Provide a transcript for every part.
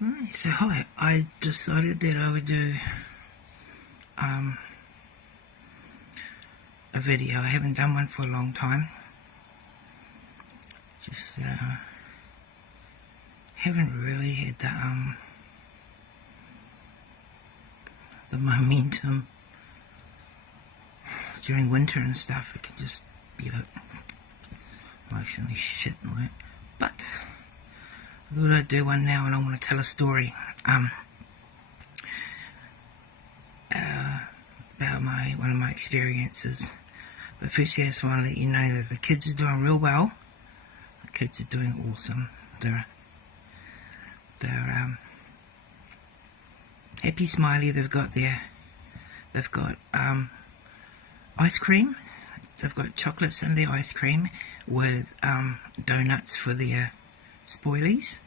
Right, so hi, I decided that I would do a video. I haven't done one for a long time. Just haven't really had the momentum during winter and stuff. It can just be a bit emotionally shit and work. But I thought I'd do one now, and I want to tell a story about one of my experiences. But firstly, I just want to let you know that the kids are doing real well. The kids are doing awesome. They're happy, smiley. They've got ice cream. They've got chocolate sundae ice cream with donuts for their spoilies.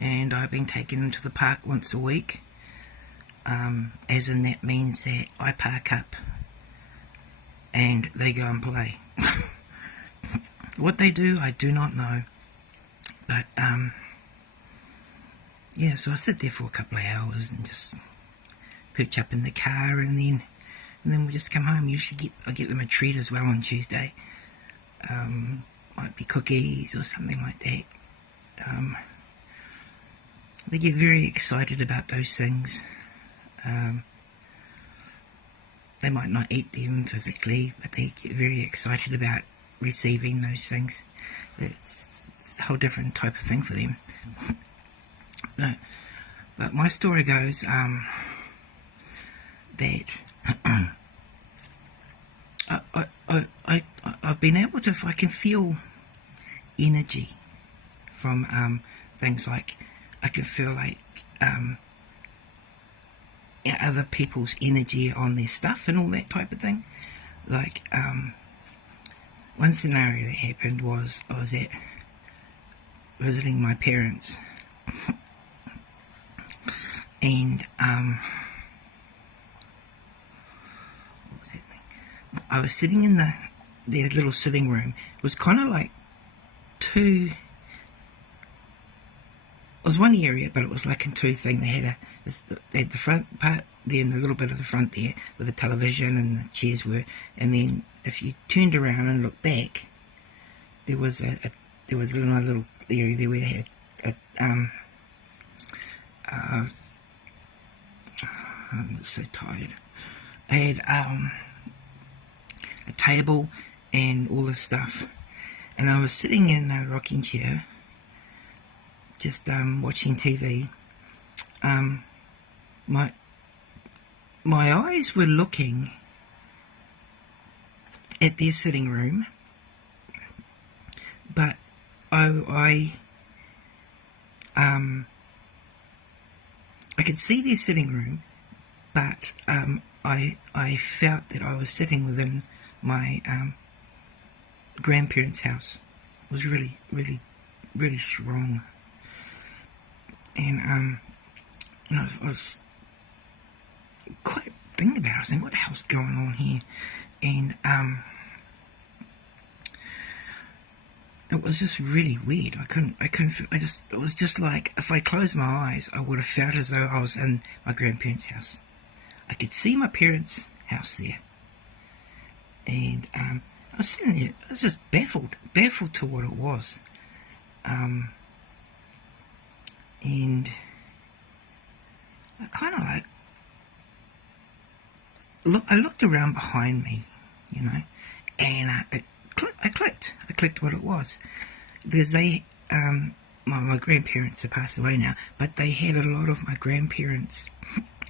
And I've been taking them to the park once a week. As in that means that I park up and they go and play. What they do, I do not know. But yeah, so I sit there for a couple of hours and just perch up in the car, and then we just come home. Usually I get them a treat as well on Tuesday. Might be cookies or something like that. They get very excited about those things. They might not eat them physically, but they get very excited about receiving those things. It's a whole different type of thing for them. No, but my story goes that I've been able to, I can feel energy from things like, I can feel like other people's energy on their stuff and all that type of thing. Like one scenario that happened was I was visiting my parents, and what was that thing? I was sitting in their little sitting room. It was kind of like it was one area, but it was like in two things. They had the front part there, and a little bit of the front there where the television and the chairs were, and then if you turned around and looked back, there was a little area there where they had I'm so tired. They had a table and all this stuff, and I was sitting in a rocking chair, just watching TV. My eyes were looking at their sitting room, but I could see their sitting room, but I felt that I was sitting within my grandparents' house. It was really, really, really strong. And I was quite thinking about it. I was thinking, what the hell's going on here? And it was just really weird. I couldn't feel, it was just like, if I closed my eyes, I would have felt as though I was in my grandparents' house. I could see my parents' house there. And I was sitting there, I was just baffled to what it was. And I kind of like, I looked around behind me, and I clicked what it was. Because they, my grandparents have passed away now, but they had a lot of my grandparents'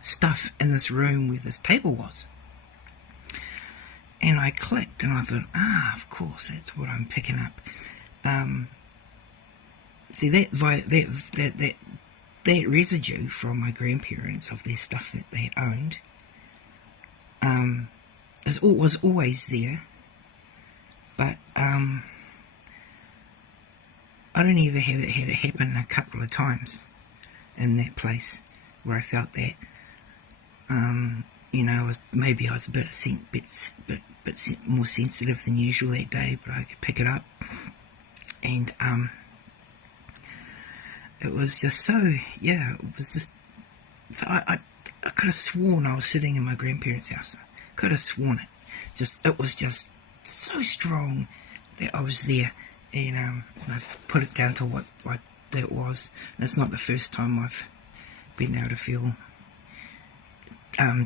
stuff in this room where this table was. And I clicked, and I thought, of course, that's what I'm picking up. See, that residue from my grandparents of their stuff that they owned was always there, but I only ever had it happen a couple of times in that place where I felt that. Maybe I was a bit more sensitive than usual that day, but I could pick it up, and it was just so, yeah, it was just, so I could have sworn I was sitting in my grandparents' house. Could have sworn it. It was just so strong that I was there. And I've put it down to what that was. And it's not the first time I've been able to feel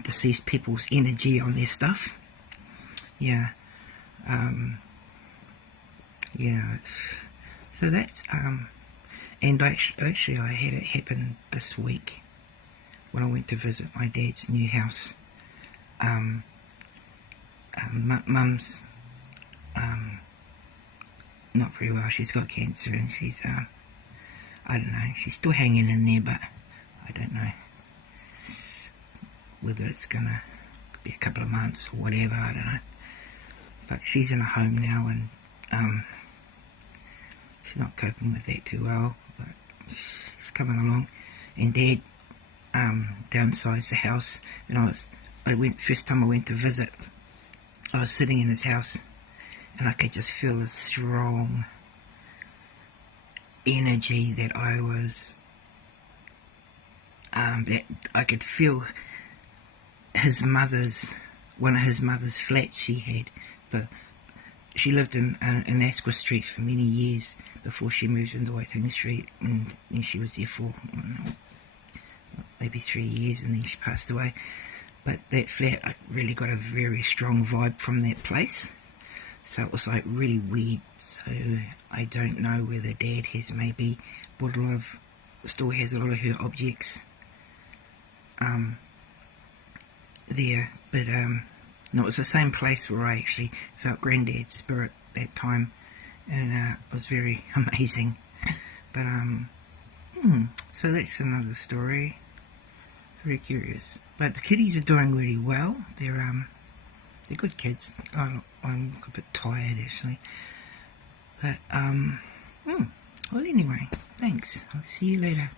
deceased people's energy on their stuff. Yeah. Yeah, so that's, and actually I had it happen this week when I went to visit my dad's new house. Mum's not very well. She's got cancer, and she's I don't know, she's still hanging in there, but I don't know whether it's gonna be a couple of months or whatever, I don't know. But she's in a home now, and she's not coping with that too well, but she's coming along. And Dad downsized the house, and first time I went to visit, I was sitting in his house, and I could just feel a strong energy that I was, that I could feel one of his mother's flats she had, but she lived in Asquith Street for many years before she moved into Waitangi Street, and then she was there for maybe 3 years, and then she passed away. But that flat, I really got a very strong vibe from that place, so it was like really weird. So I don't know whether Dad has maybe still has a lot of her objects there, but no, it was the same place where I actually felt Granddad's spirit that time, and it was very amazing. But so that's another story. Very curious. But the kiddies are doing really well. They're good kids. I'm a bit tired actually. But well, anyway, thanks. I'll see you later.